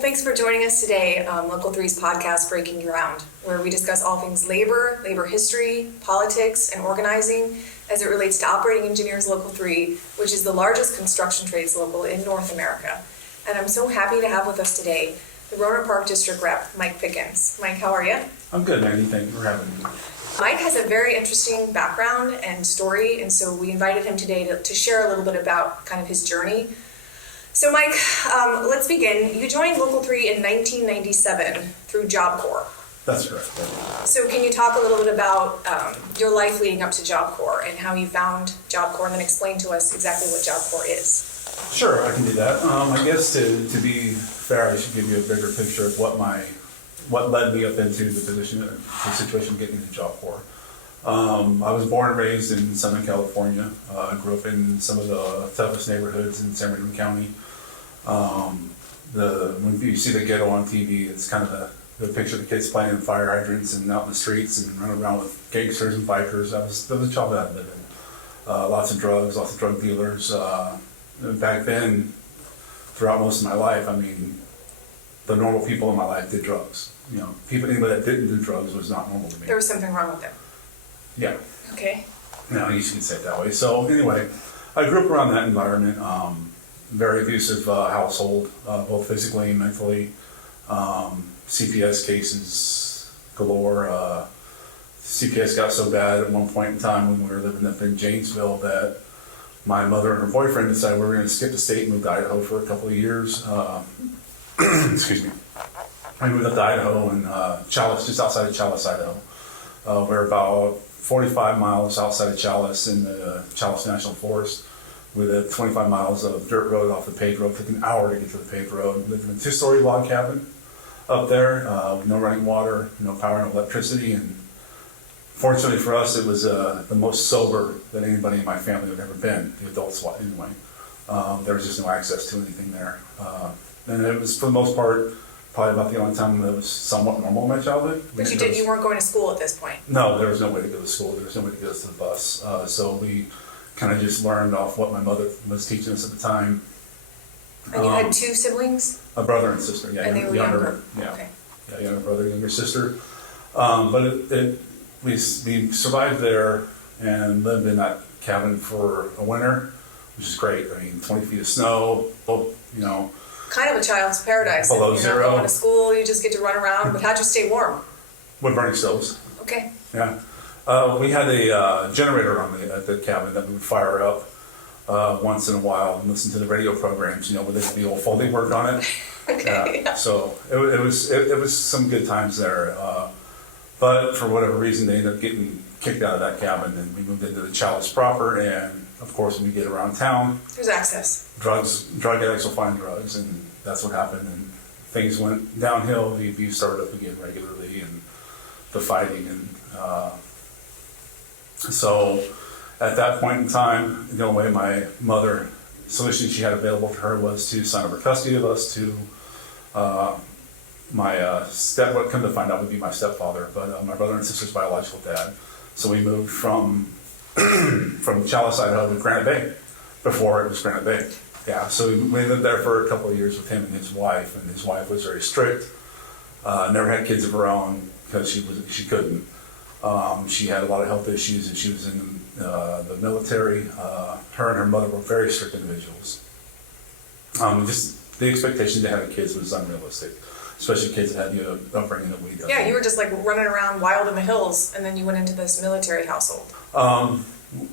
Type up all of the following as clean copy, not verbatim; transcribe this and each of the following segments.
Well, thanks for joining us today, Local 3's podcast, Breaking Ground, where we discuss all things labor, labor history, politics, and organizing as it relates to Operating Engineers Local 3, which is the largest construction trades local in North America. And I'm so happy to have with us today the Rohnert Park District Rep, Mike Pickens. Mike, how are you? I'm good, Maggie. Thank you for having me. Mike has a very interesting background and story, and so we invited him today to share a little bit about kind of his journey. So Mike, let's begin. You joined Local 3 in 1997 through Job Corps. That's correct. So can you talk a little bit about your life leading up to Job Corps and how you found Job Corps, and then explain to us exactly what Job Corps is? Sure, I can do that. I guess to be fair, I should give you a bigger picture of what led me up into the position, the situation of getting into Job Corps. I was born and raised in Southern California. I grew up in some of the toughest neighborhoods in San Bernardino County. When you see the ghetto on TV, it's kind of the picture of the kids playing in fire hydrants and out in the streets and running around with gangsters and bikers. That was the childhood I lived in. Lots of drugs, lots of drug dealers. Back then, throughout most of my life, I mean, the normal people in my life did drugs. You know, anybody that didn't do drugs was not normal to me. There was something wrong with them. Yeah. Okay. No, you can say it that way. So anyway, I grew up around that environment. Very abusive household, both physically and mentally. CPS cases galore. CPS got so bad at one point in time when we were living up in Janesville that my mother and her boyfriend decided we were going to skip the state and move to Idaho for a couple of years. Excuse me. We moved up to Idaho and Challis, just outside of Challis, Idaho. We're about 45 miles outside of Challis in the Challis National Forest with 25 miles of dirt road off the paved road. It took an hour to get to the paved road. We lived in a 2-story log cabin up there with no running water, no power, no electricity. And fortunately for us, it was the most sober that anybody in my family had ever been, the adults anyway. There was just no access to anything there. And it was, for the most part, probably about the only time that was somewhat normal in my childhood. But you weren't going to school at this point? No, there was no way to go to school. There was no way to get us to the bus. So we kind of just learned off what my mother was teaching us at the time. And you had 2 siblings? A brother and sister, yeah. And they were younger? Yeah. Okay. Yeah, younger brother, younger sister. But we survived there and lived in that cabin for a winter, which is great. I mean, 20 feet of snow, you know. Kind of a child's paradise. Below You're zero. not going to school, you just get to run around, but how'd you stay warm? Wood burning stoves. Okay. Yeah. We had a generator at the cabin that we would fire up once in a while and listen to the radio programs, you know, with the old Foley work on it. Okay. Yeah. So it was some good times there. But for whatever reason, they ended up getting kicked out of that cabin and we moved into the Challis proper. And of course, when we get around town, There's access. drug addicts will find drugs, and that's what happened. And things went downhill. The abuse started up again regularly, and the fighting. And so at that point in time, the only way my mother, the solution she had available to her was to sign over custody of us to my what come to find out would be my stepfather, but my brother and sister's biological dad. So we moved from Challis, Idaho to Granite Bay before it was Granite Bay. Yeah, so we lived there for a couple of years with him and his wife was very strict. Never had kids of her own because she couldn't. She had a lot of health issues and she was in the military. Her and her mother were very strict individuals. Just the expectation to have kids was unrealistic, especially kids that had the upbringing that we did. Yeah, you were just like running around wild in the hills, and then you went into this military household.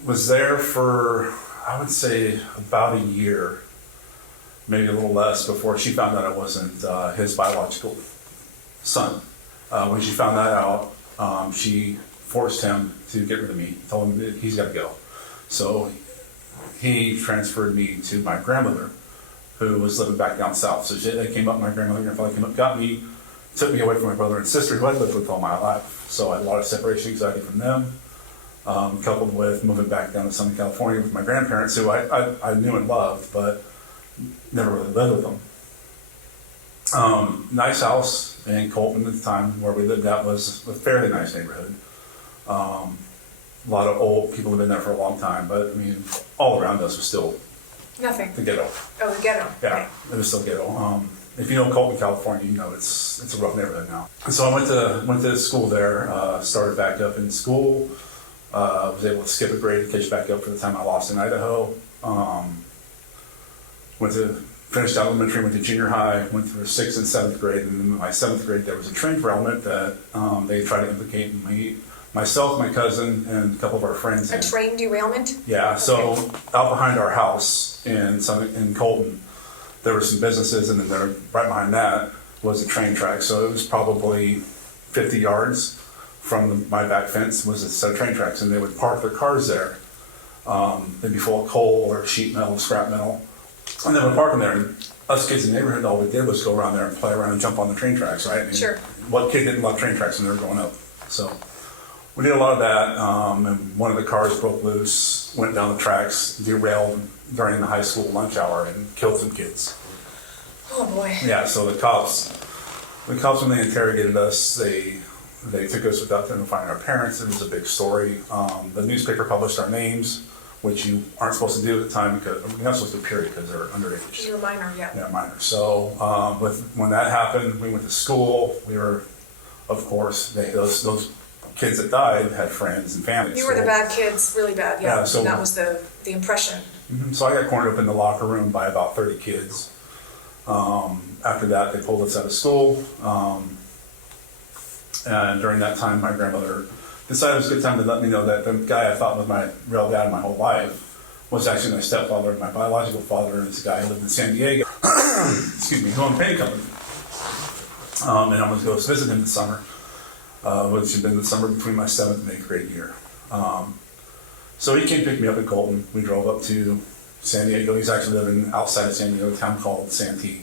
Was there for, I would say, about a year, maybe a little less, before she found out I wasn't his biological son. When she found that out, she forced him to get rid of me, told him that he's got to go. So he transferred me to my grandmother, who was living back down south. So they came up, my grandmother and grandfather came up, got me, took me away from my brother and sister, who I'd lived with all my life. So I had a lot of separation anxiety from them, coupled with moving back down to Southern California with my grandparents, who I knew and loved, but never really lived with them. Nice house in Colton at the time where we lived at was a fairly nice neighborhood. A lot of old people have been there for a long time, but I mean, all around us was still Nothing. the ghetto. Oh, the ghetto. Yeah, Okay. it was still ghetto. if you know Colton, California, you know it's a rough neighborhood now. And so I went to school there, started back up in school, was able to skip a grade to catch back up for the time I lost in Idaho. Finished elementary, went to junior high, went through 6th and 7th grade, and in my 7th grade there was a train derailment that they tried to implicate me, myself, my cousin, and a couple of our friends. A train derailment? Yeah, so out behind our house in Colton, there were some businesses, and then there, right behind that was a train track. So it was probably 50 yards from my back fence was a set of train tracks, and they would park their cars there. They'd be full of coal or sheet metal, scrap metal, and they would park them there. And us kids in the neighborhood, all we did was go around there and play around and jump on the train tracks, right? I mean, sure. What kid didn't love train tracks when they were growing up? So we did a lot of that, and one of the cars broke loose, went down the tracks, derailed during the high school lunch hour, and killed some kids. Oh boy. Yeah, so the cops when they interrogated us, they took us without identifying our parents. It was a big story. The newspaper published our names, which you aren't supposed to do at the time because you're not supposed to period because they're underage. You're a minor, yeah. Yeah, minor. So when that happened, we went to school. We were, of course, those kids that died had friends and families. You were the bad kids, really bad, yeah. Yeah, so that was the impression. So I got cornered up in the locker room by about 30 kids. After that, they pulled us out of school. And during that time, my grandmother decided it was a good time to let me know that the guy I thought was my real dad my whole life was actually my stepfather, my biological father, and this guy who lived in San Diego. Excuse me, who owned a painting company. And I was going to visit him this summer, which had been the summer between my 7th and 8th grade year. So he came to pick me up in Colton. We drove up to San Diego. He's actually living outside of San Diego, a town called Santee.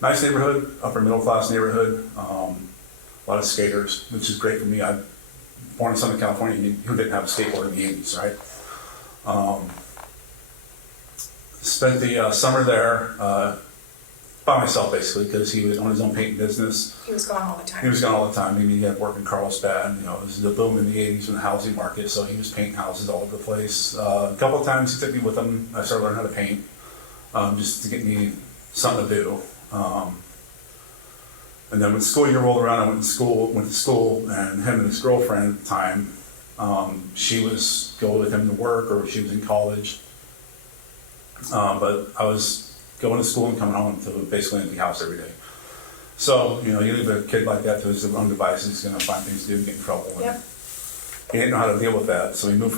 Nice neighborhood, upper middle class neighborhood. A lot of skaters, which is great for me. I'm born in Southern California, who didn't have a skateboard in the 80s, right? Spent the summer there by myself, basically, because he was on his own painting business. He was gone all the time. He was gone all the time. I mean, he had worked in Carlsbad. You know, it was the boom in the 80s in the housing market, so he was painting houses all over the place. A couple of times he took me with him. I started learning how to paint, just to get me something to do. And then when school year rolled around, I went to school, and him and his girlfriend at the time, she was going with him to work, or she was in college. But I was going to school and coming home to basically an empty house every day. So, you know, you leave a kid like that to his own devices, he's going to find things to do and get in trouble. And Yep. he didn't know how to deal with that. So we moved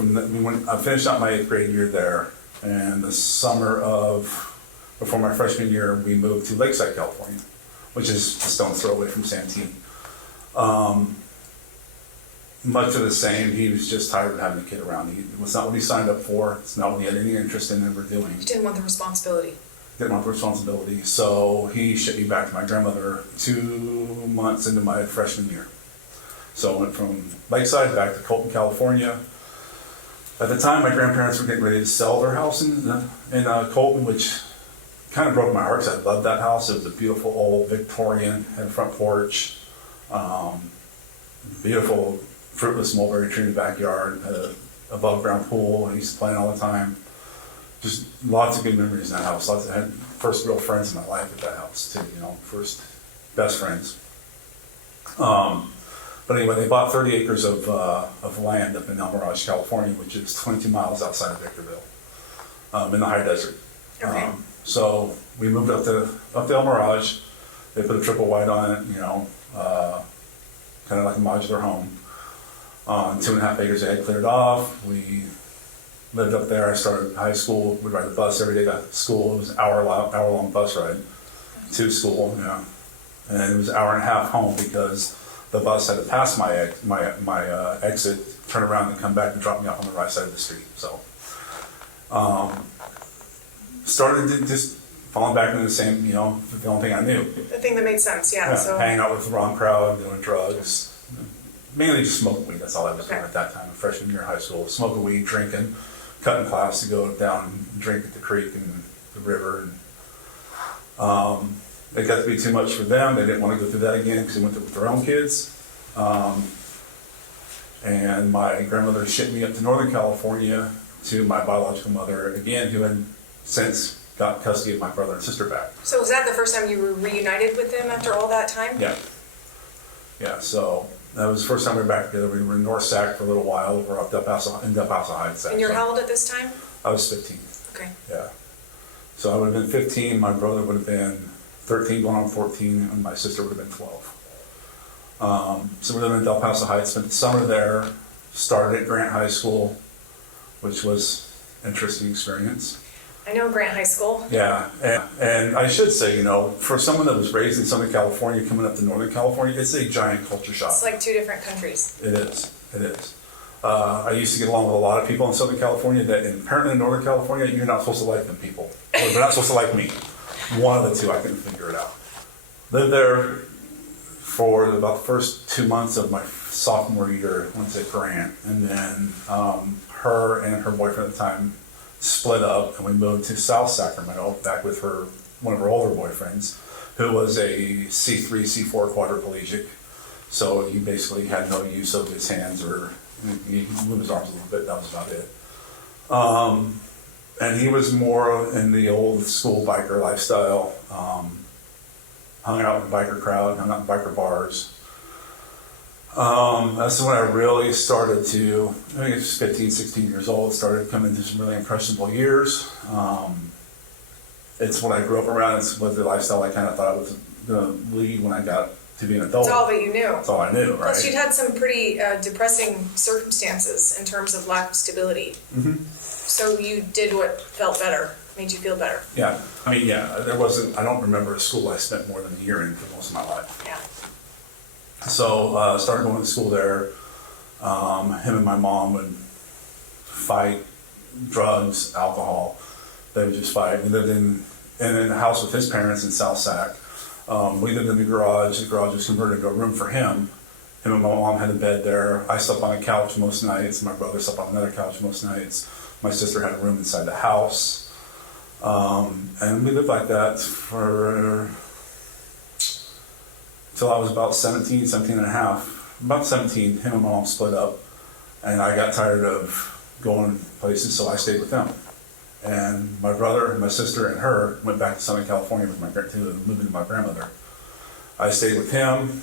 I finished out my 8th grade year there, and the summer before my freshman year, we moved to Lakeside, California, which is a stone's throw away from Santee. Much of the same, he was just tired of having a kid around. It was not what he signed up for. It's not what he had any interest in ever doing. He didn't want the responsibility. Didn't want the responsibility. So he shipped me back to my grandmother 2 months into my freshman year. So I went from Lakeside back to Colton, California. At the time, my grandparents were getting ready to sell their house in Colton, which kind of broke my heart because I loved that house. It was a beautiful old Victorian, had a front porch, beautiful fruitless mulberry tree in the backyard, had an above ground pool. I used to play in all the time. Just lots of good memories in that house. I had first real friends in my life at that house too, you know, first best friends. But anyway, they bought 30 acres of land up in El Mirage, California, which is 22 miles outside of Victorville, in the high desert. Okay. So we moved up to El Mirage. They put a triple wide on it, you know, kind of like a modular home. 2.5 acres they had cleared off. We lived up there. I started high school. We'd ride the bus every day to school. It was an hour-long bus ride to school, you know. And it was an hour and a half home because the bus had to pass my exit, turn around and come back and drop me off on the right side of the street. So started to just falling back into the same, you know, the only thing I knew. The thing that made sense, yeah. So hanging out with the wrong crowd, doing drugs, mainly just smoking weed. That's all I was doing at that time, freshman year of high school. Smoking weed, drinking, cutting class to go down and drink at the creek and the river. And it got to be too much for them. They didn't want to go through that again because they went through with their own kids. And my grandmother shipped me up to Northern California to my biological mother again, who had since got custody of my brother and sister back. So was that the first time you were reunited with them after all that time? Yeah. Yeah, so that was the first time we were back together. We were in North Sac for a little while. We were up in Del Paso Heights. And you're how old at this time? I was 15. Okay. Yeah. So I would have been 15, my brother would have been 13 going on 14, and my sister would have been 12. So we lived in Del Paso Heights, spent the summer there, started at Grant High School, which was an interesting experience. I know Grant High School. Yeah, and I should say, you know, for someone that was raised in Southern California, coming up to Northern California, it's a giant culture shock. It's like two different countries. It is. I used to get along with a lot of people in Southern California that apparently in Northern California, you're not supposed to like them people. Or they're not supposed to like me. One of the two, I couldn't figure it out. Lived there for about the first 2 months of my sophomore year, went to Grant. And then her and her boyfriend at the time split up, and we moved to South Sacramento, back with one of her older boyfriends, who was a C3, C4 quadriplegic. So he basically had no use of his hands, or he moved his arms a little bit, that was about it. And he was more in the old school biker lifestyle, hung out in the biker crowd, hung out in biker bars. That's when I really started to, I think it's 15, 16 years old, started coming into some really impressionable years. It's what I grew up around, it's what the lifestyle I kind of thought I was going to lead when I got to be an adult. That's all that you knew. That's all I knew, right? Plus you'd had some pretty depressing circumstances in terms of lack of stability. Mm-hmm. So you did what felt better, made you feel better. Yeah, I mean, I don't remember a school I spent more than a year in for most of my life. Yeah. So started going to school there. Him and my mom would fight, drugs, alcohol. They would just fight. We lived in the house with his parents in South Sac. We lived in the garage. The garage was converted into a room for him. Him and my mom had a bed there. I slept on a couch most nights. My brother slept on another couch most nights. My sister had a room inside the house. And we lived like that till I was about 17 and a half. About 17, him and my mom split up, and I got tired of going places, so I stayed with them. And my brother, my sister, and her went back to Southern California with to move into my grandmother. I stayed with him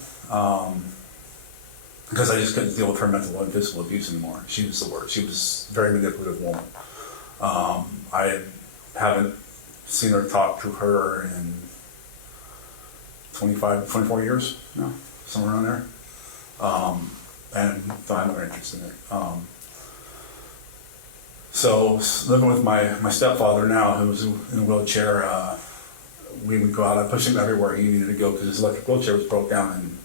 because I just couldn't deal with her mental and physical abuse anymore. She was the worst. She was a very manipulative woman. I haven't seen her talk to her in 24 years, no, somewhere around there. And so I have no interest in it. So living with my stepfather now, who was in a wheelchair, we would go out. I pushed him everywhere he needed to go because his electric wheelchair was broke down. And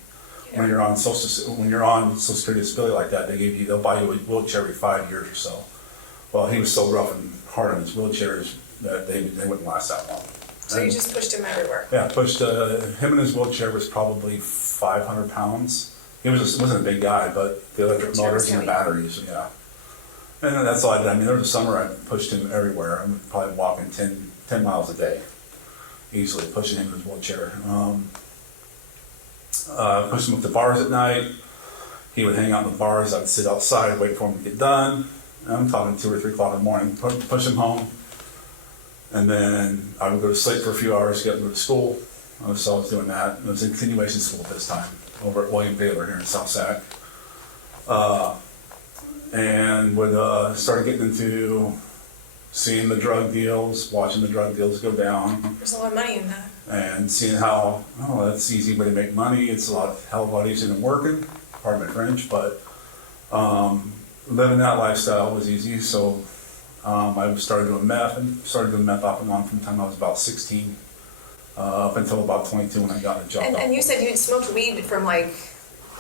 when you're on Social Security disability like that, they'll buy you a wheelchair every 5 years or so. Well, he was so rough and hard on his wheelchairs that they wouldn't last that long. So you just pushed him everywhere? Yeah, pushed him in his wheelchair was probably 500 pounds. He wasn't a big guy, but the electric motors and the batteries, yeah. And then that's all I did. I mean, there was a summer I pushed him everywhere. I was probably walking 10 miles a day, easily, pushing him in his wheelchair. Pushed him up to bars at night. He would hang out in the bars. I'd sit outside, wait for him to get done. I'm talking 2 or 3 o'clock in the morning, push him home. And then I would go to sleep for a few hours, get him to go to school. So I was doing that. It was in continuation school this time, over at William Baylor here in South Sac. And would started getting into seeing the drug deals, watching the drug deals go down. There's a lot of money in that. And seeing how, that's an easy way to make money. It's hell of a lot easier than working, pardon my French, but living that lifestyle was easy. So I started doing meth off and on from the time I was about 16 up until about 22 when I got a job. And you said you smoked weed from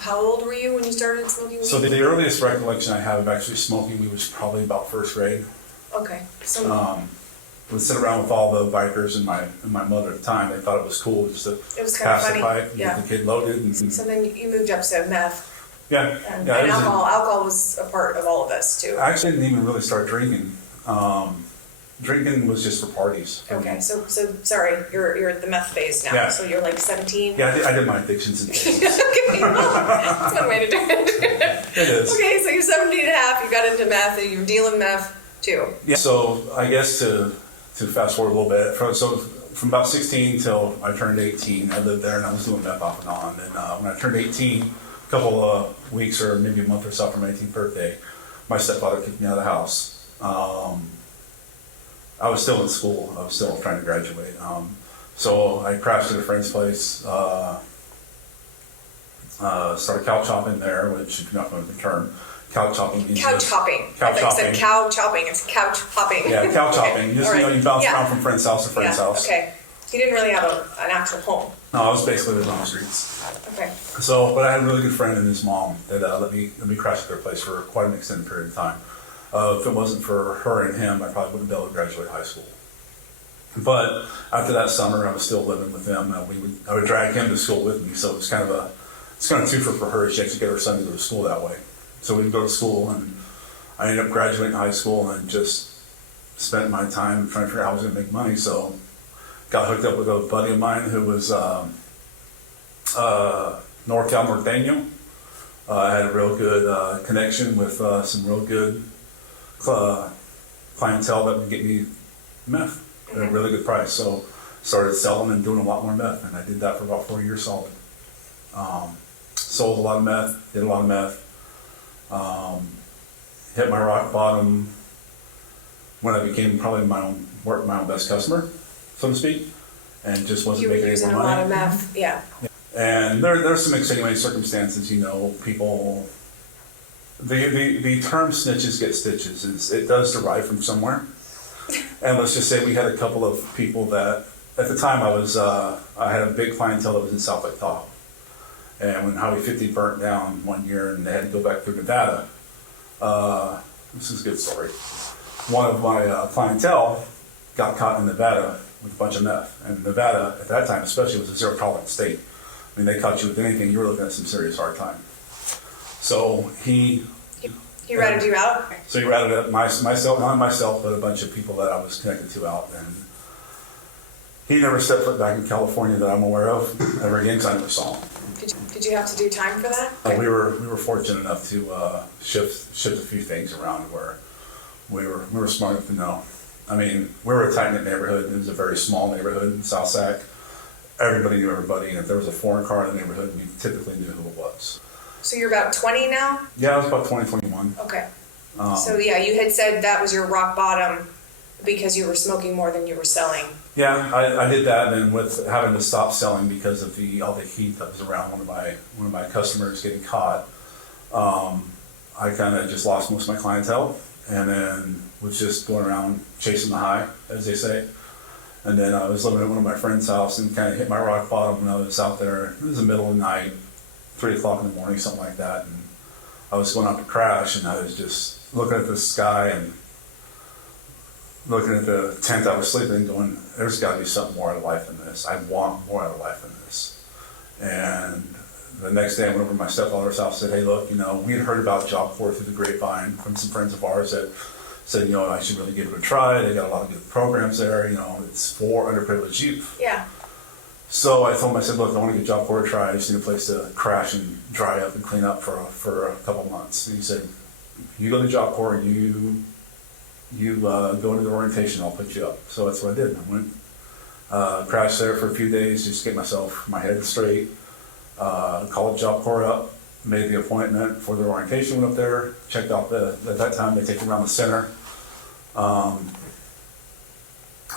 how old were you when you started smoking weed? So the earliest recollection I have of actually smoking weed was probably about first grade. Okay. So would sit around with all the bikers and my mother at the time. They thought it was cool just to kind pass of the pipe, get the kid loaded. And, so then you moved up to meth. Yeah. And alcohol. Alcohol was a part of all of this too. I actually didn't even really start drinking. Drinking was just for parties. Okay, so sorry, you're at the meth phase now. Yeah. So you're 17. Yeah, I did my addictions in phases. Okay, that's one way to do it. It is. Okay, so you're 17 and a half. You got into meth, and you're dealing meth too. Yeah. So I guess to to fast forward a little bit, from about 16 till I turned 18, I lived there and I was doing meth off and on. And when I turned 18, a couple of weeks or maybe a month or so from my 18th birthday, my stepfather kicked me out of the house. I was still in school. I was still trying to graduate. So I crashed at a friend's place, started couch hopping there, which, if you're not familiar with the term, couch hopping means Couch hopping. Couch I thought you hopping. said cow chopping. It's couch hopping. Yeah, couch hopping. Okay. Just, All right. you bounce Yeah. around from friend's house to friend's house. Okay. You didn't really have an actual home. No, I was basically living on the streets. Okay. So, but I had a really good friend and his mom that let me crash at their place for quite an extended period of time. If it wasn't for her and him, I probably wouldn't be able to graduate high school. But after that summer, I was still living with them. I would drag him to school with me, so it was kind of a twofer for her. She actually get her son to go to school that way. So we'd go to school, and I ended up graduating high school and just spent my time trying to figure out how I was going to make money. So got hooked up with a buddy of mine who was NorCal Norteño. I had a real good connection with some real good clientele that would get me meth at a really good price. So started selling and doing a lot more meth, and I did that for about 4 years solid. Sold a lot of meth, did a lot of meth. Hit my rock bottom when I became probably my own best customer, so to speak, and just wasn't You were making any using more a lot money. of meth. Yeah. And there's some extenuating circumstances, people. The term snitches get stitches. It does derive from somewhere. And let's just say we had a couple of people that, at the time I had a big clientele that was in South Lake Tahoe. And when Highway 50 burnt down one year and they had to go back through Nevada, this is a good story. One of my clientele got caught in Nevada with a bunch of meth. And Nevada, at that time especially, was a zero tolerance state. I mean, they caught you with anything, you were looking at some serious hard time. So he ratted you out? So he ratted up myself, not myself, but a bunch of people that I was connected to out. And he never stepped foot back in California that I'm aware of ever again, because I never saw him. Did you have to do time for that? We were fortunate enough to shift a few things around where we were smart enough to know. I mean, we were a tight-knit neighborhood. It was a very small neighborhood in South Sac. Everybody knew everybody, and if there was a foreign car in the neighborhood, we typically knew who it was. So you're about 20 now? Yeah, I was about 20, 21. Okay. So yeah, you had said that was your rock bottom because you were smoking more than you were selling. Yeah, I did that, and with having to stop selling because of all the heat that was around one of my customers getting caught, I kind of just lost most of my clientele, and then was just going around chasing the high, as they say. And then I was living at one of my friend's house and kind of hit my rock bottom when I was out there. It was the middle of the night, 3 o'clock in the morning, something like that. And I was going out to crash, and I was just looking at the sky and looking at the tent I was sleeping in, going, there's got to be something more out of life than this. I want more out of life than this. And the next day I went over to my stepfather's house and said, hey, look, we had heard about Job Corps through the grapevine from some friends of ours that said, I should really give it a try. They got a lot of good programs there. It's for underprivileged youth. Yeah. So I told him, I said, look, I want to give Job Corps a try. I just need a place to crash and dry up and clean up for a couple months. And he said, you go to Job Corps and you go into the orientation, I'll put you up. So that's what I did. I went, crashed there for a few days, just to get my head straight, called Job Corps up, made the appointment for the orientation, went up there, checked out at that time they take you around the center,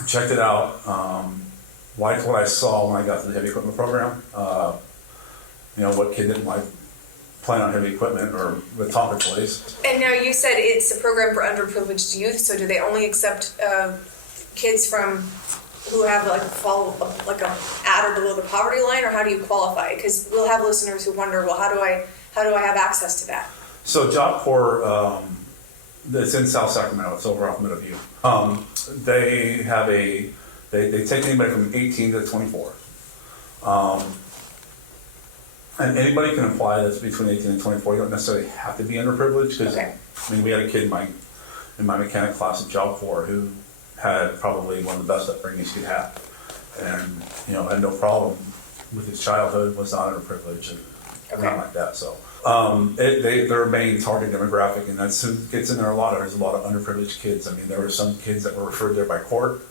checked it out, liked what I saw when I got to the heavy equipment program. What kid didn't like playing on heavy equipment or with talking toys? And now you said it's a program for underprivileged youth, so do they only accept kids who have fall at or below the poverty line, or how do you qualify? Because we'll have listeners who wonder, well, how do I have access to that? So Job Corps, it's in South Sacramento. It's over off Middleview. They have they take anybody from 18 to 24. And anybody can apply that's between 18 and 24. You don't necessarily have to be underprivileged, because we had a kid in my mechanic class at Job Corps who had probably one of the best upbringings he could have, and had no problem with his childhood, was not underprivileged and not like that. So their main target demographic, and that's who gets in there a lot. There's a lot of underprivileged kids. There were some kids that were referred there by court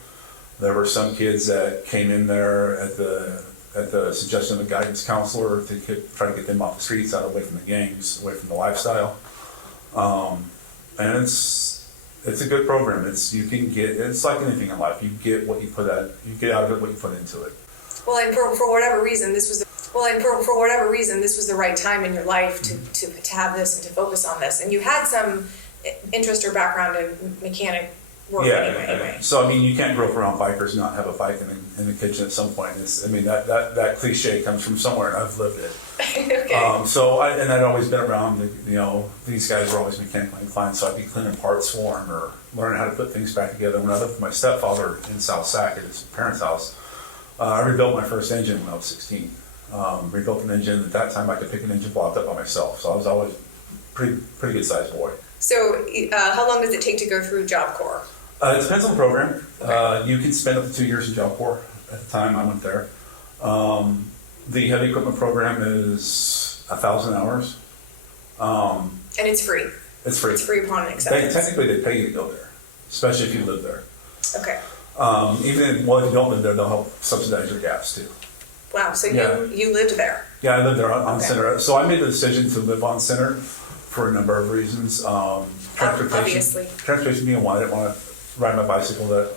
There were some kids that came in there at the suggestion of a guidance counselor to try to get them off the streets, out away from the gangs, away from the lifestyle. And it's a good program. It's like anything in life. You get what you put out. You get out of it what you put into it. Well, and for whatever reason, this was the right time in your life to have this and to focus on this. And you had some interest or background in mechanic work anyway. So I mean, you can't grow up around bikers and not have a bike in the kitchen at some point. That cliche comes from somewhere, and I've lived it. Okay. I'd always been around. These guys were always mechanically inclined, so I'd be cleaning parts for them or learning how to put things back together. When I lived with my stepfather in South Sac at his parents' house, I rebuilt my first engine when I was 16. Rebuilt an engine. At that time, I could pick an engine block up by myself, so I was always pretty good sized boy. So, how long does it take to go through Job Corps? It depends on the program. Okay. You can spend up to 2 years in Job Corps. At the time I went there. The heavy equipment program is 1,000 hours. And it's free. It's free. It's free upon acceptance. Technically, they pay you to go there, especially if you live there. Okay. If you don't live there, they'll help subsidize your gas too. Wow. So Yeah. you lived there. Yeah, I lived there on Okay. Center. So I made the decision to live on Center for a number of reasons. Obviously. Transportation being one. I didn't want to ride my bicycle. That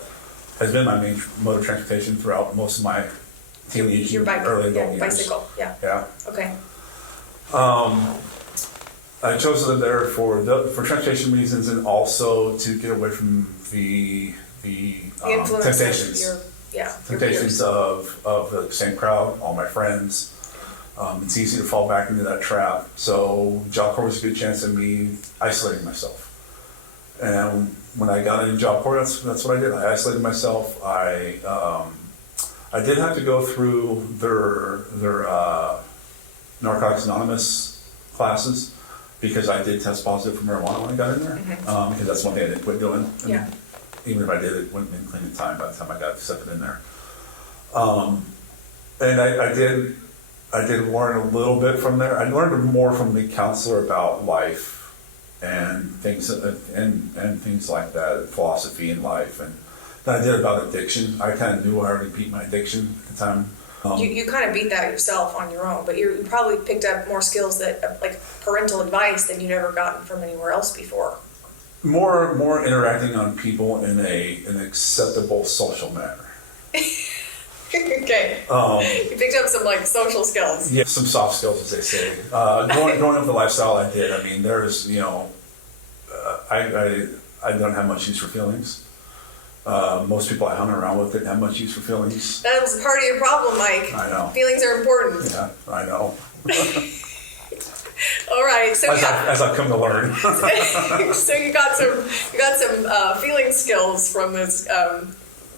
has been my main mode of transportation throughout most of my teenage Your bike. early adult years. Bicycle. Yeah. Yeah. Okay. I chose to live there for transportation reasons and also to get away from the Influence temptations. of your Temptations peers. of the same crowd, all my friends. It's easy to fall back into that trap. So Job Corps was a good chance of me isolating myself. And when I got into Job Corps, that's what I did. I isolated myself. I did have to go through their Narcotics Anonymous classes because I did test positive for marijuana when I got in there. Mm-hmm. Because that's one thing I didn't quit doing. And Yeah. even if I did, it wouldn't have been clean in time by the time I got accepted in there. And I did learn a little bit from there. I learned more from the counselor about life and things like that, philosophy in life, and than I did about addiction. I kind of knew I already beat my addiction at the time. You kind of beat that yourself on your own, but you probably picked up more skills that like parental advice than you'd ever gotten from anywhere else before. More interacting on people in an acceptable social manner. Okay. You picked up some like social skills. Yeah, some soft skills, as they say. Growing up the lifestyle I did, I mean, there's, I don't have much use for feelings. Most people I hung around with didn't have much use for feelings. That was part of your problem, Mike. I know. Feelings are important. Yeah, I know. All right, so As I've come to learn. so you got some feeling skills from this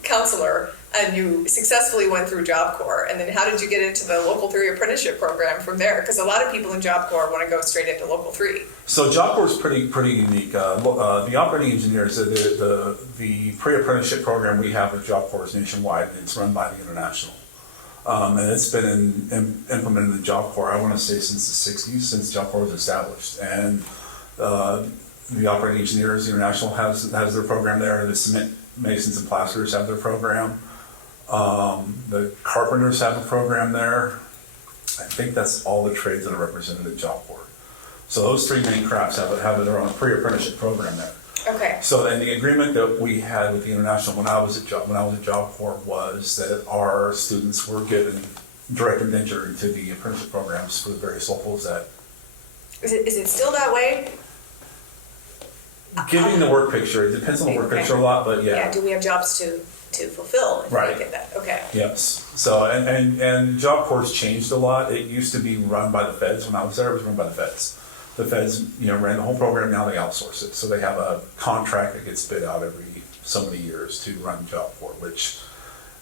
counselor, and you successfully went through Job Corps. And then how did you get into the Local 3 apprenticeship program from there? Because a lot of people in Job Corps want to go straight into Local 3. So Job Corps is pretty unique. The operating engineers, the pre-apprenticeship program we have with Job Corps is nationwide, and it's run by the International. And it's been implemented in the Job Corps, I want to say, since the 60s, since Job Corps was established. And the operating engineers, the International has their program there. The cement masons and plasterers have their program. The carpenters have a program there. I think that's all the trades that are represented at Job Corps. So those three main crafts have their own pre-apprenticeship program there. Okay. So, and the agreement that we had with the International when I was at Job Corps was that our students were given direct indenture into the apprenticeship programs for the various locals that. Is it still that way? Giving the work picture, it depends on the work picture a lot, but yeah. Yeah. Do we have jobs to fulfill? If Right. We get that. Okay. Yes. So, and Job Corps changed a lot. It used to be run by the feds. When I was there, it was run by the feds. The feds, ran the whole program. Now they outsource it. So they have a contract that gets bid out every so many years to run Job Corps, which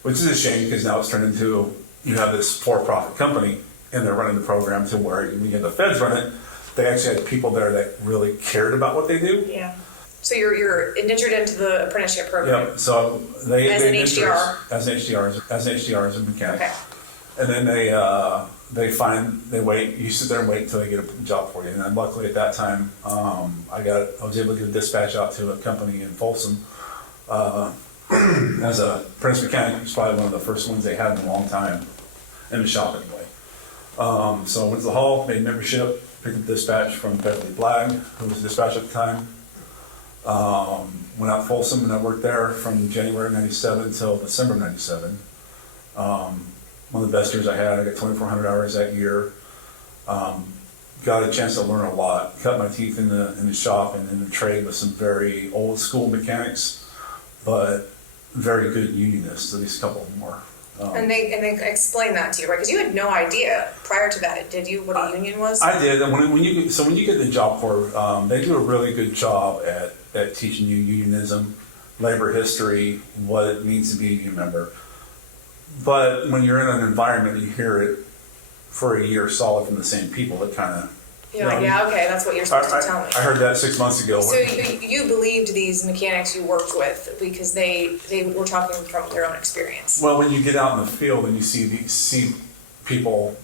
is a shame because now it's turned into, you have this for-profit company and they're running the program to where when you have the feds run it, they actually had people there that really cared about what they do. Yeah. So you're indentured into the apprenticeship program. Yep. So they As an indenture us HDR. as an HDR as a mechanic. Okay. And then they wait. You sit there and wait until they get a job for you. And then luckily at that time, I was able to get a dispatch out to a company in Folsom as a apprentice mechanic. It was probably one of the first ones they had in a long time in the shop anyway. So I went to the hall, made membership, picked up dispatch from Beverly Blagg, who was dispatch at the time. Went out to Folsom and I worked there from January '97 until December '97. One of the best years I had. I got 2,400 hours that year. Got a chance to learn a lot. Cut my teeth in the shop and in the trade with some very old school mechanics, but very good unionists. At least a couple of them were. And they explained that to you, right? Because you had no idea prior to that, did you, what a union was? I did. And when you get the Job Corps, they do a really good job at teaching you unionism, labor history, what it means to be a union member. But when you're in an environment, you hear it for a year solid from the same people, it kind of... You're like, yeah, okay, that's what you're supposed to tell me. I heard that 6 months ago. So you believed these mechanics you worked with because they were talking from their own experience. Well, when you get out in the field and you see people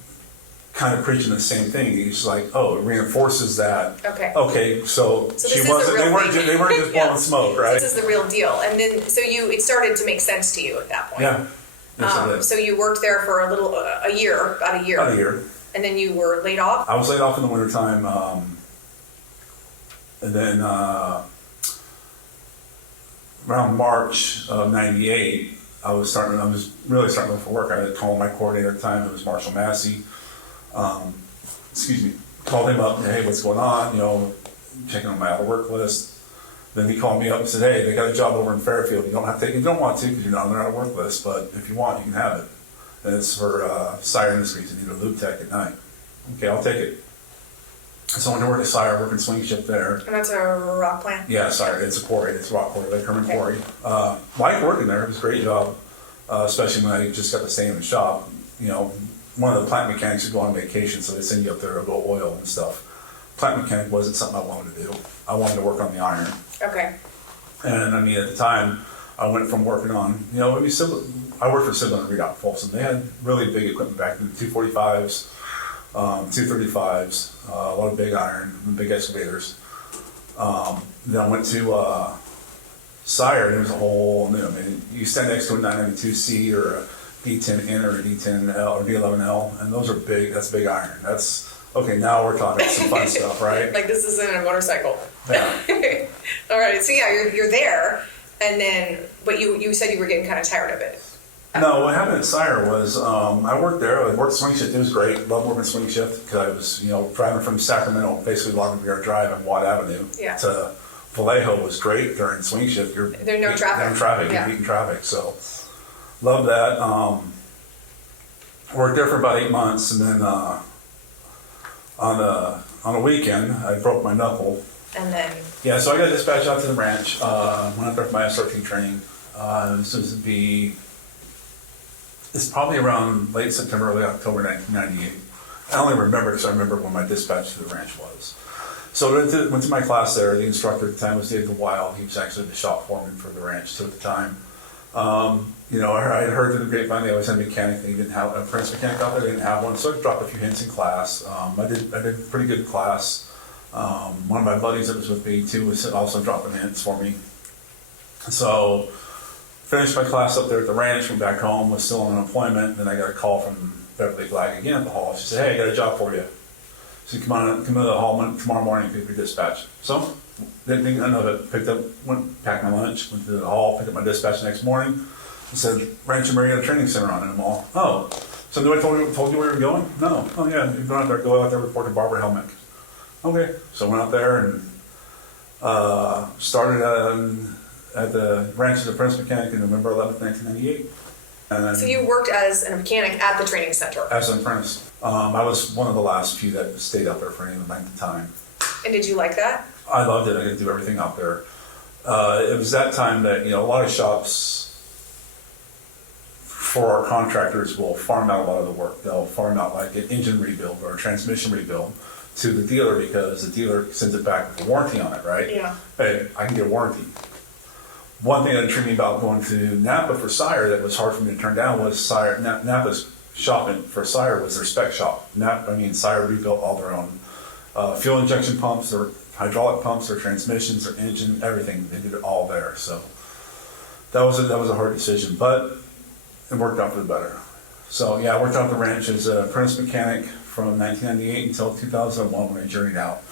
kind of preaching the same thing, it's like, oh, it reinforces that. Okay, so she wasn't. They weren't just blowing smoke, right? This is the real deal. And then it started to make sense to you at that point. Yeah. Yes, it did. So you worked there for about a year. About a year. And then you were laid off? I was laid off in the wintertime, and then around March of '98, I was really starting to look for work. I had called my coordinator at the time, it was Marshall Massey. Called him up, hey, what's going on? Checking on my out of work list. Then he called me up and said, hey, they got a job over in Fairfield. You don't want to, because you're not on their out of work list, but if you want, you can have it. And it's for Sire Industries. I need a lube tech at night. Okay, I'll take it. So I went to work at Sire, working swing shift there. And that's a rock plant? Yeah, Sire. It's a quarry. It's a rock quarry, like Herman Quarry. Liked working there. It was a great job, especially when I just got to stay in the shop. One of the plant mechanics would go on vacation, so they send you up there to go oil and stuff. Plant mechanic wasn't something I wanted to do. I wanted to work on the iron. Okay. And at the time, I went from working on, I worked for Sibley and Redout Folsom. They had really big equipment back then, 245s, 235s, a lot of big iron, big excavators. Then I went to Sire, and there was a whole, you stand next to a 992C or a D10N or a D10L or D11L, and those are big, that's big iron. Okay, now we're talking some fun stuff, right? Like this isn't a motorcycle. Yeah. All right, so yeah, you're there, and then, but you said you were getting kind of tired of it. No, what happened at Sire was I worked there. I worked swing shift. It was great. Loved working swing shift because I was, driving from Sacramento, basically logging your drive on Watt Avenue to Vallejo was great during swing shift. There's no traffic. No traffic. You're beating traffic. So, loved that. Worked there for about 8 months, and then on a weekend I broke my knuckle. And then. Yeah, so I got dispatched out to the ranch. Went out there for my SRT training. It's probably around late September, early October 1998. I only remember because I remember when my dispatch to the ranch was. So I went to my class there. The instructor at the time was David Wild. He was actually the shop foreman for the ranch too at the time. I had heard through the grapevine they always had a mechanic. They didn't have a apprentice mechanic out there. They didn't have one, so I dropped a few hints in class. I did pretty good in class. One of my buddies that was with me too was also dropping hints for me. So finished my class up there at the ranch, went back home, was still on unemployment. Then I got a call from Beverly Blagg again at the hall. She said, hey, I got a job for you. She said, come to the hall tomorrow morning, pick up your dispatch. So, didn't think none of it. Packed my lunch, went to the hall, picked up my dispatch the next morning. I said, Rancho Marietta Training Center on in the mall. Oh, so nobody told you where you were going? No. Oh yeah, you're going out there, go out there, report to Barbara Helmick. Okay, so I went out there and started at the ranch as a apprentice mechanic in November 11th, 1998. And so you worked as a mechanic at the training center? As an apprentice. I was one of the last few that stayed out there for any length of time. And did you like that? I loved it. I got to do everything out there. It was that time that, a lot of shops for our contractors will farm out a lot of the work. They'll farm out like an engine rebuild or a transmission rebuild to the dealer because the dealer sends it back with a warranty on it, right? Yeah. Hey, I can get a warranty. One thing that intrigued me about going to Napa for Sire that was hard for me to turn down was Napa's shopping for Sire was their spec shop. Sire rebuilt all their own fuel injection pumps, their hydraulic pumps, their transmissions, their engine, everything. They did it all there. So that was a hard decision, but it worked out for the better. So yeah, I worked out the ranch as an apprentice mechanic from 1998 until 2001 when I journeyed out.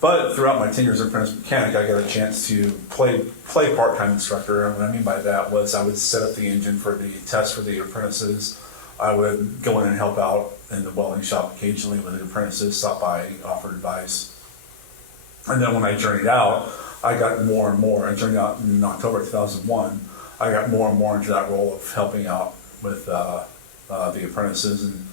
But throughout my 10 years as apprentice mechanic, I got a chance to play part-time instructor. And what I mean by that was I would set up the engine for the test for the apprentices. I would go in and help out in the welding shop occasionally with the apprentices, stop by, offer advice. And then when I journeyed out, I got more and more. I journeyed out in October 2001. I got more and more into that role of helping out with the apprentices and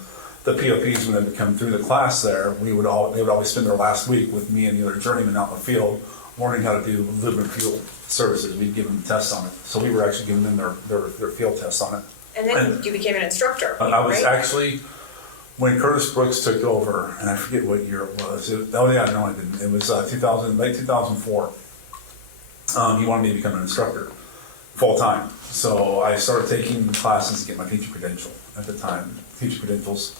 the POPs. When they would come through the class there, they would always spend their last week with me and the other journeymen out in the field learning how to do lubricant fuel services. We'd give them tests on it. So we were actually giving them their field tests on it. And then you became an instructor, I was right? actually, when Curtis Brooks took over, and I forget what year it was. I didn't. It was late 2004. He wanted me to become an instructor full time. So I started taking classes to get my teacher credential at the time, credentials.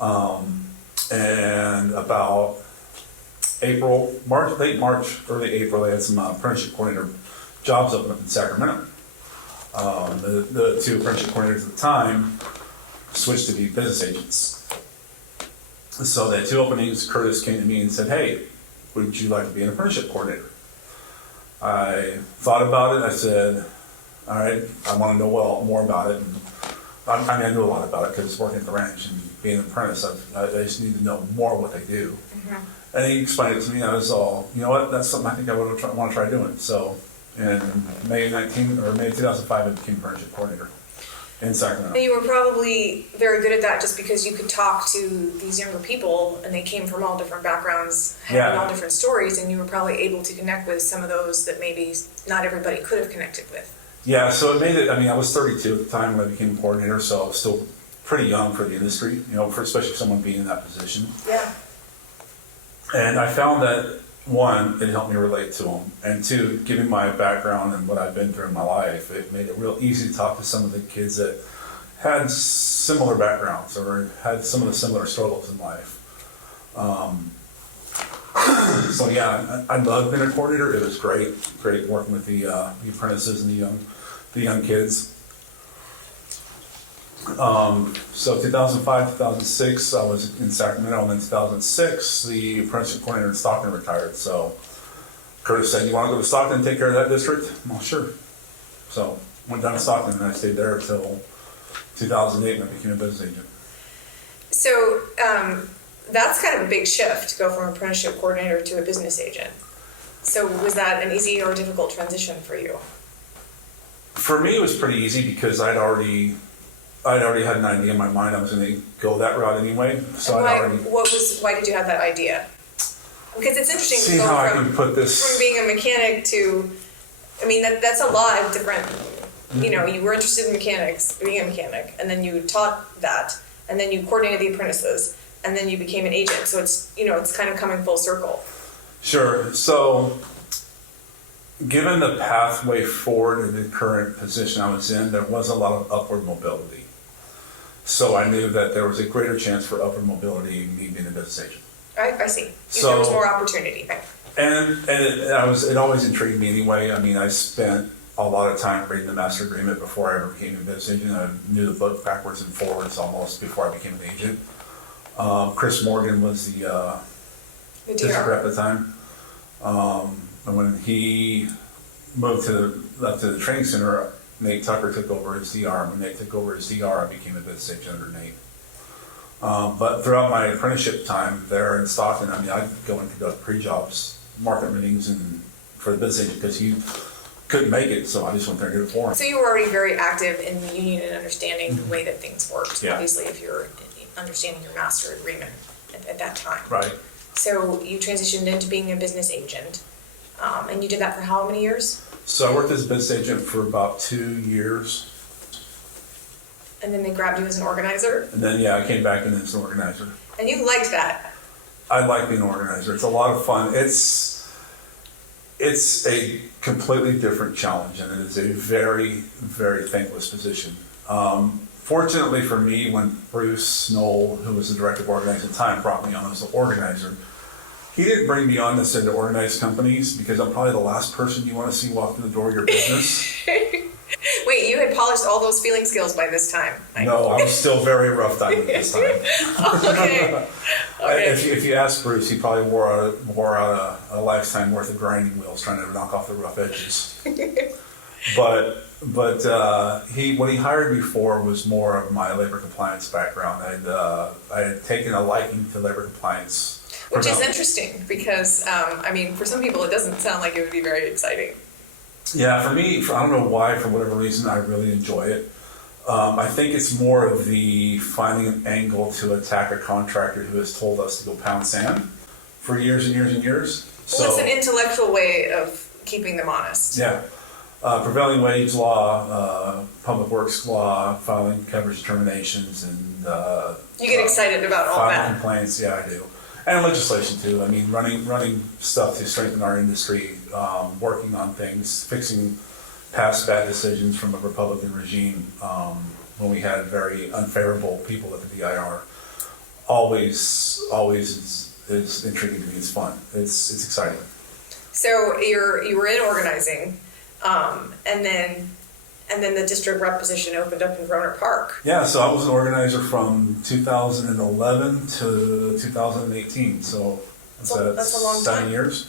And about late March, early April, I had some apprenticeship coordinator jobs open up in Sacramento. The two apprenticeship coordinators at the time switched to be business agents. So they had two openings. Curtis came to me and said, "Hey, would you like to be an apprenticeship coordinator?" I thought about it. I said, "All right, I want to know more about it." And I knew a lot about it because working at the ranch and being an apprentice, I just need to know more what they do. Mm-hmm. And he explained it to me, and I was all, you know what, that's something I think I want to try doing. So in May 2005, I became apprenticeship coordinator in Sacramento. And you were probably very good at that just because you could talk to these younger people and they came from all different backgrounds, having all different stories, and you were probably able to connect with some of those that maybe not everybody could have connected with. Yeah, so it made it, I was 32 at the time when I became a coordinator, so I was still pretty young for the industry, especially for someone being in that position. Yeah. And I found that, one, it helped me relate to them, and two, given my background and what I've been through in my life, it made it real easy to talk to some of the kids that had similar backgrounds or had some of the similar struggles in life. So yeah, I loved being a coordinator. It was great working with the apprentices and the young kids. So 2005, 2006, I was in Sacramento, and then 2006, the apprenticeship coordinator in Stockton retired. So Curtis said, "You want to go to Stockton and take care of that district?" Well, sure. So went down to Stockton, and I stayed there until 2008 when I became a business agent. So that's kind of a big shift to go from apprenticeship coordinator to a business agent. So was that an easy or difficult transition for you? For me, it was pretty easy because I'd already had an idea in my mind. I was going to go that route anyway. So why did you have that idea? Because it's interesting see to go how I can put this from being a mechanic to, that's a lot of different, you were interested in mechanics, being a mechanic, and then you taught that, and then you coordinated the apprentices, and then you became an agent. So it's, it's kind of coming full circle. Sure. So given the pathway forward in the current position I was in, there was a lot of upward mobility. So I knew that there was a greater chance for upward mobility in me being a business agent. I see. So, there was more opportunity. Right. And it always intrigued me anyway. I spent a lot of time reading the master agreement before I ever became a business agent. I knew the book backwards and forwards almost before I became an agent. Chris Morgan was the district rep at the time. And when he moved left to the training center, Nate Tucker took over as DR. When Nate took over as DR, I became a business agent under Nate. But throughout my apprenticeship time there in Stockton, I'd go and conduct pre-jobs, market meetings, and for the business agent because he couldn't make it, so I just went there and did it for him. So you were already very active in the union and understanding the way that things worked. Yeah. Obviously, if you're understanding your master agreement at that time. Right. So you transitioned into being a business agent, and you did that for how many years? So I worked as a business agent for about 2 years. And then they grabbed you as an organizer? And then, I came back in as an organizer. And you liked that? I like being an organizer. It's a lot of fun. It's a completely different challenge, and it is a very, very thankless position. Fortunately for me, when Bruce Knoll, who was the director of organizing at the time, brought me on as an organizer, he didn't bring me on necessarily to organize companies because I'm probably the last person you want to see walk through the door of your business. you had polished all those feeling skills by this time. No, I was still very rough diamond this time. Okay. If you ask Bruce, he probably wore out a lifetime worth of grinding wheels trying to knock off the rough edges. But what he hired me for was more of my labor compliance background. I had taken a liking to labor compliance. Which is interesting because, for some people it doesn't sound like it would be very exciting. Yeah, for me, I don't know why, for whatever reason, I really enjoy it. I think it's more of the finding an angle to attack a contractor who has told us to go pound sand for years and years and years. Well, it's an intellectual way of keeping them honest. Yeah. Prevailing wage law, public works law, filing coverage determinations, and you get excited about all filing that. Complaints, yeah, I do, and legislation too. I mean, running stuff to strengthen our industry, working on things, fixing past bad decisions from a Republican regime when we had very unfavorable people at the DIR. Always is intriguing to me. It's fun. It's exciting. So you were in organizing. And then the district rep position opened up in Rohnert Park. Yeah, so I was an organizer from 2011 to 2018. So that's a long 7 time. years.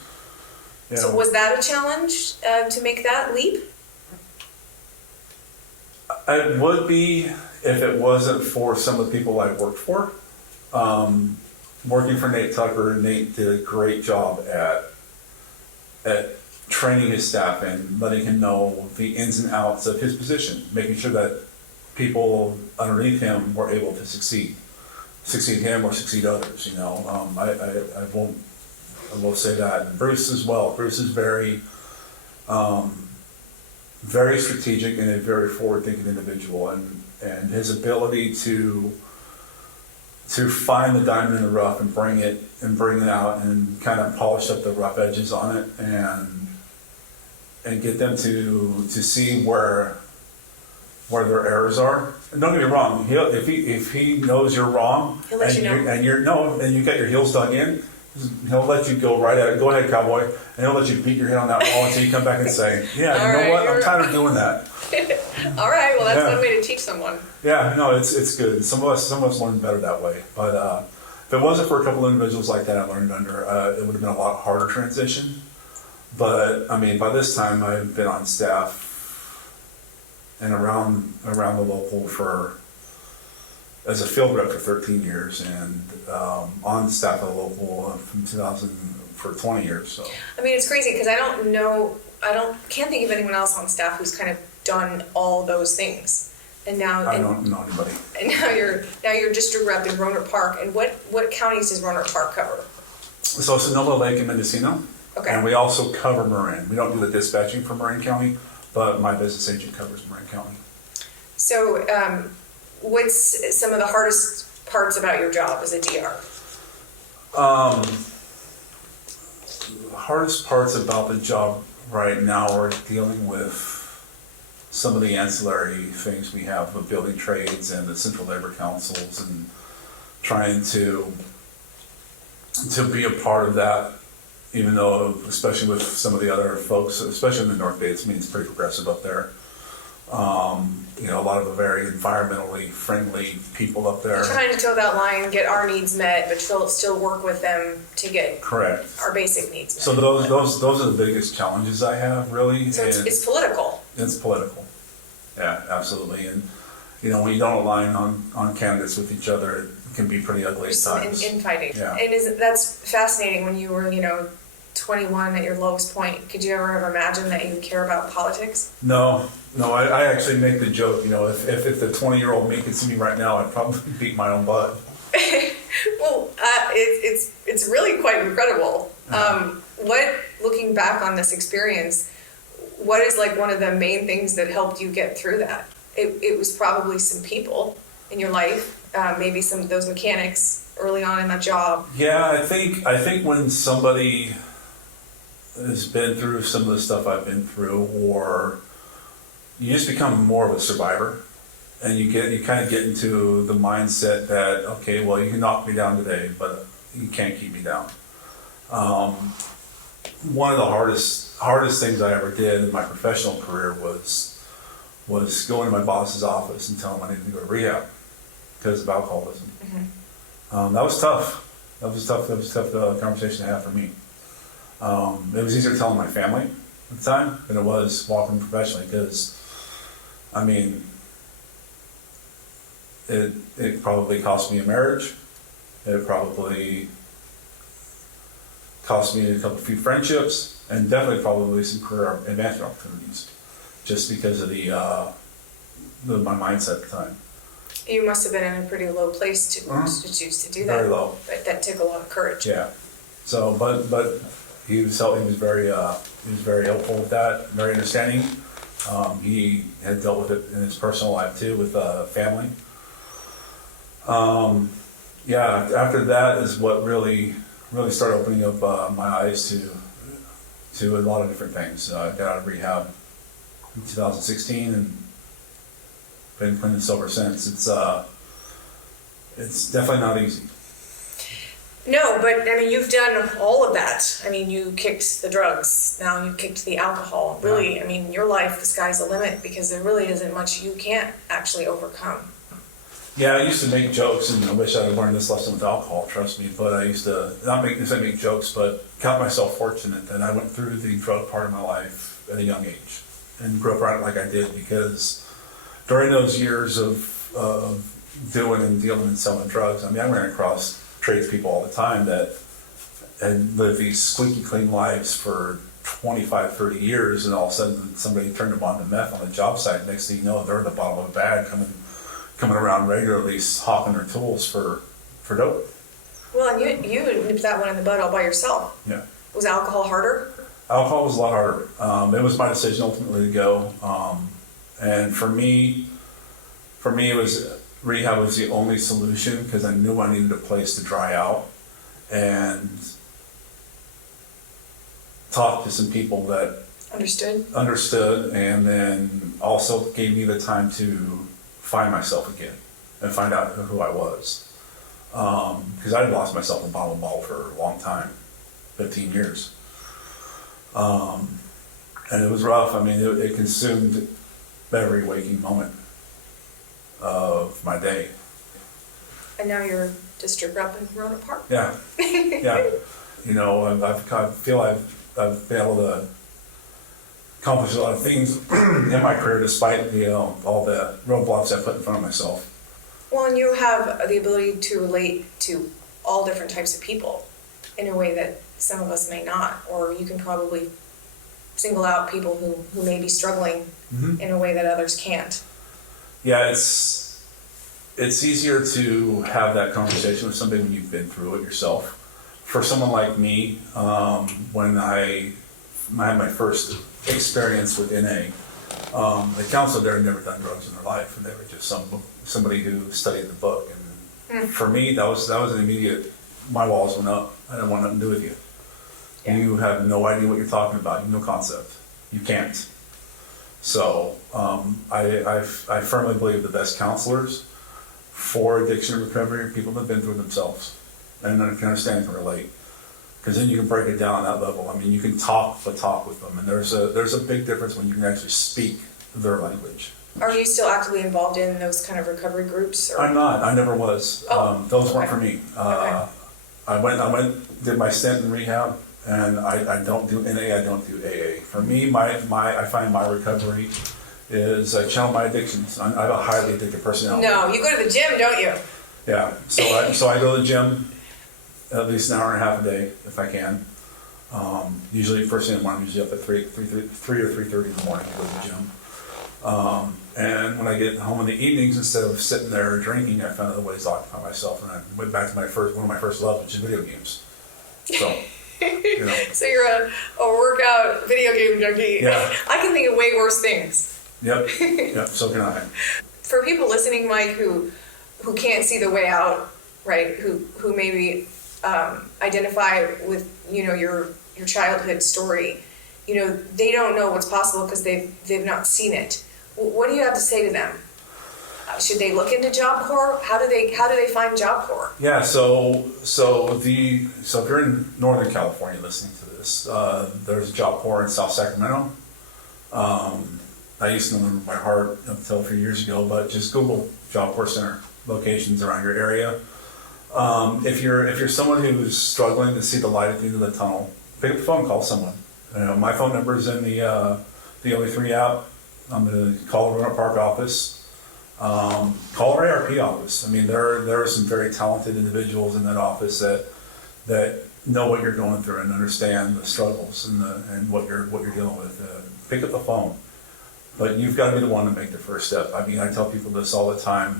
Yeah. So was that a challenge to make that leap? It would be if it wasn't for some of the people I worked for. Working for Nate Tucker, Nate did a great job at training his staff and letting him know the ins and outs of his position, making sure that people underneath him were able to succeed him or succeed others. You know, I will say that. And Bruce as well. Bruce is very strategic and a very forward-thinking individual, and his ability to find the diamond in the rough and bring it out and kind of polish up the rough edges on it and get them to see where their errors are. And don't get me wrong, if he knows you're wrong, he'll let you know. And you got your heels dug in, he'll let you go right at it. Go ahead, cowboy, and he'll let you beat your head on that wall until you come back and say, "Yeah, you know what? I'm tired of doing that." All right, well, that's one way to teach someone. Yeah, no, it's good. Some of us learn better that way. But if it wasn't for a couple of individuals like that I learned under, it would have been a lot harder transition. But I mean, by this time I've been on staff and around the local as a field rep for 13 years, and on staff at the local from 2000 for 20 years. So I mean, it's crazy because can't think of anyone else on staff who's kind of done all those things. And now I don't know anybody. And now you're district rep in Rohnert Park. And what counties does Rohnert Park cover? So Sonoma Lake and Mendocino. Okay. And we also cover Marin. We don't do the dispatching for Marin County, but my business agent covers Marin County. So, what's some of the hardest parts about your job as a DR? The hardest parts about the job right now are dealing with some of the ancillary things we have with building trades and the central labor councils, and trying to be a part of that. Even though, especially with some of the other folks, especially in the North Bay, it's pretty progressive up there. A lot of the very environmentally friendly people up there. We're trying to toe that line, get our needs met, but still work with them to get correct our basic needs met. So those are the biggest challenges I have, really. So it's political. It's political. Yeah, absolutely. And when you don't align on candidates with each other, it can be pretty ugly at times. Infighting. Yeah. And that's fascinating. When you were 21 at your lowest point, could you ever have imagined that you would care about politics? No, I actually make the joke, if the 20-year-old me could see me right now, I'd probably beat my own butt. Well, it's really quite incredible. Looking back on this experience, what is one of the main things that helped you get through that? It was probably some people in your life, maybe some of those mechanics early on in that job. Yeah, I think when somebody has been through some of the stuff I've been through, or you just become more of a survivor, and you kind of get into the mindset that, okay, well, you can knock me down today, but you can't keep me down. One of the hardest things I ever did in my professional career was was going to my boss's office and telling him I needed to go to rehab because of alcoholism. That was tough. That was a tough conversation to have for me. It was easier telling my family at the time than it was walking professionally because, I mean, it probably cost me a marriage. It probably cost me a few friendships, and definitely probably some career advancement opportunities, just because of my mindset at the time. You must have been in a pretty low place to choose to do that. Very low. But that took a lot of courage. Yeah. So, but he was very helpful with that, very understanding. He had dealt with it in his personal life too, with family. Yeah. After that is what really started opening up my eyes to a lot of different things. I got out of rehab in 2016 and been clean and sober since. It's definitely not easy. No, but I mean, you've done all of that. I mean, you kicked the drugs, now you kicked the alcohol. Really, I mean, your life, the sky's the limit because there really isn't much you can't actually overcome. Yeah, I used to make jokes, and I wish I had learned this lesson with alcohol, trust me, but I used to not make jokes, but count myself fortunate that I went through the drug part of my life at a young age and grew up around it like I did, because during those years of doing and dealing and selling drugs, I mean, I ran across tradespeople all the time that had lived these squeaky clean lives for 25, 30 years, and all of a sudden somebody turned them on to meth on the job site. Next thing you know, they're in the bottom of a bag coming around regularly, hawking their tools for dope. Well, and you nipped that one in the bud all by yourself. Yeah. Was alcohol harder? Alcohol was a lot harder. It was my decision ultimately to go. And for me, it was rehab was the only solution because I knew I needed a place to dry out and talk to some people that understood, and then also gave me the time to find myself again and find out who I was. Because I had lost myself in bottle and ball for a long time, 15 years. And it was rough. I mean, it consumed every waking moment of my day. And now you're district rep in Rohnert Park. Yeah, yeah. You know, I feel I've been able to accomplish a lot of things in my career despite all the roadblocks I put in front of myself. Well, and you have the ability to relate to all different types of people in a way that some of us may not, or you can probably single out people who may be struggling in a way that others can't. Yeah, it's easier to have that conversation with somebody when you've been through it yourself. For someone like me, when I had my first experience with NA, the counselor there had never done drugs in their life, and they were just somebody who studied the book. And for me, that was an immediate. My walls went up. I didn't want nothing to do with you. Yeah. You have no idea what you're talking about. You have no concept. You can't. So I firmly believe the best counselors for addiction and recovery are people that have been through it themselves and can understand and can relate. Because then you can break it down on that level. I mean, you can talk with them, and there's a big difference when you can actually speak their language. Are you still actively involved in those kind of recovery groups? Or? I'm not. I never was. Those weren't for me. Okay. I went, did my stint in rehab, and I don't do NA. I don't do AA. For me, I find my recovery is I channel my addictions. I have a highly addictive personality. No, you go to the gym, don't you? Yeah. So I go to the gym at least an hour and a half a day if I can. Usually first thing in the morning, I'm usually up at 3 or 3:30 in the morning to go to the gym. And when I get home in the evenings, instead of sitting there drinking, I found other ways to occupy myself, and I went back to one of my first loves, which is video games. So, you know. So you're a workout video game junkie. Yeah. I can think of way worse things. Yep. Yep. So can I. For people listening, Mike, who can't see the way out, right? Who maybe identify with your childhood story, they don't know what's possible because they've not seen it. What do you have to say to them? Should they look into Job Corps? How do they find Job Corps? Yeah, so if you're in Northern California listening to this, there's a Job Corps in South Sacramento. I used to know them by heart until a few years ago, but just Google Job Corps Center locations around your area. If you're someone who's struggling to see the light at the end of the tunnel, pick up the phone, call someone. My phone number is in the OE3 app. I'm going to call the Rohnert Park office. Call our ARP office. I mean, there are some very talented individuals in that office that know what you're going through and understand the struggles and what you're dealing with. Pick up the phone, but you've got to be the one to make the first step. I mean, I tell people this all the time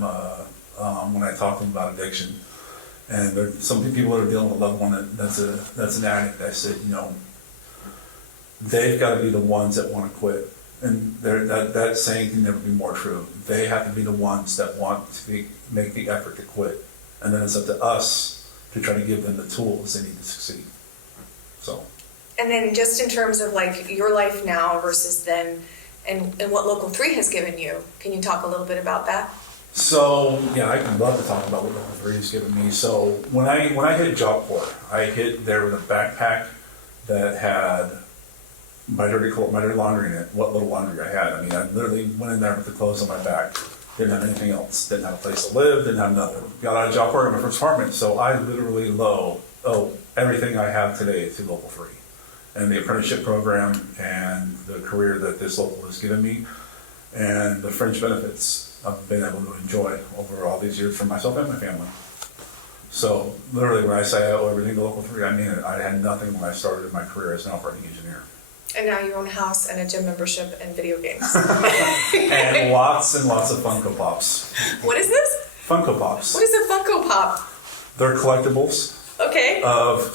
when I talk to them about addiction. And there's some people that are dealing with a loved one that's an addict. I said, they've got to be the ones that want to quit. And that saying can never be more true. They have to be the ones that want to make the effort to quit. And then it's up to us to try to give them the tools they need to succeed. So. And then just in terms of like your life now versus then and what Local 3 has given you, can you talk a little bit about that? So, yeah, I'd love to talk about what Local 3 has given me. So when I hit Job Corps, I hit there with a backpack that had my dirty laundry in it, what little laundry I had. I mean, I literally went in there with the clothes on my back. Didn't have anything else. Didn't have a place to live. Didn't have nothing. Got out of Job Corps in my first apartment. So I literally owe everything I have today to Local 3. And the apprenticeship program and the career that this local has given me and the fringe benefits I've been able to enjoy over all these years for myself and my family. So literally when I say I owe everything to Local 3, I mean it. I had nothing when I started my career as an operating engineer. And now you own a house and a gym membership and video games. And lots of Funko Pops. What is this? Funko Pops. What is a Funko Pop? They're collectibles. Okay.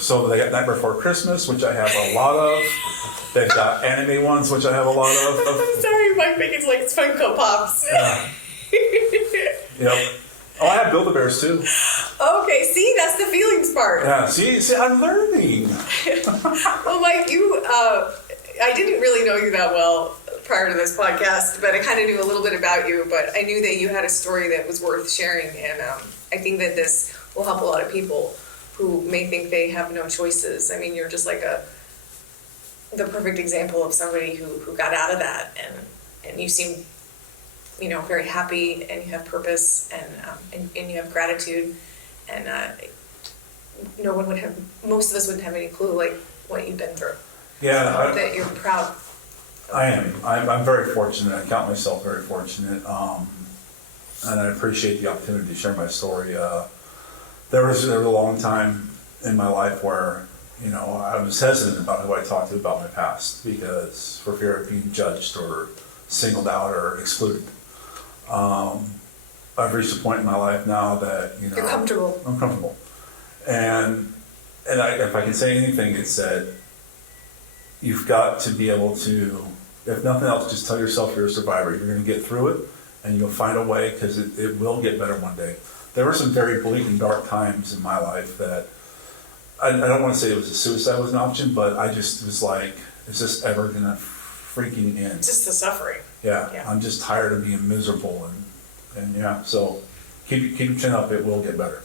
So they got Nightmare Before Christmas, which I have a lot of. They've got anime ones, which I have a lot of. I'm sorry, Mike Pickens likes Funko Pops. Yeah. Yep. Oh, I have Build-A-Bears too. Okay, see, that's the feelings part. Yeah, see, I'm learning. Well, Mike, I didn't really know you that well prior to this podcast, but I kind of knew a little bit about you, but I knew that you had a story that was worth sharing, and I think that this will help a lot of people who may think they have no choices. I mean, you're just like the perfect example of somebody who got out of that, and you seem, very happy, and you have purpose, and you have gratitude, and most of us wouldn't have any clue like what you've been through. Yeah, That you're proud. I am. I'm very fortunate. I count myself very fortunate, and I appreciate the opportunity to share my story. There was a long time in my life where I was hesitant about who I talked to about my past because for fear of being judged or singled out or excluded. I've reached a point in my life now that You're comfortable. I'm comfortable, and if I can say anything, it's that you've got to be able to, if nothing else, just tell yourself you're a survivor. You're going to get through it, and you'll find a way because it will get better one day. There were some very bleak and dark times in my life that I don't want to say it was a suicide was an option, but I just was like, is this ever going to freaking end? Just the suffering. Yeah, I'm just tired of being miserable, and yeah, so keep your chin up, it will get better.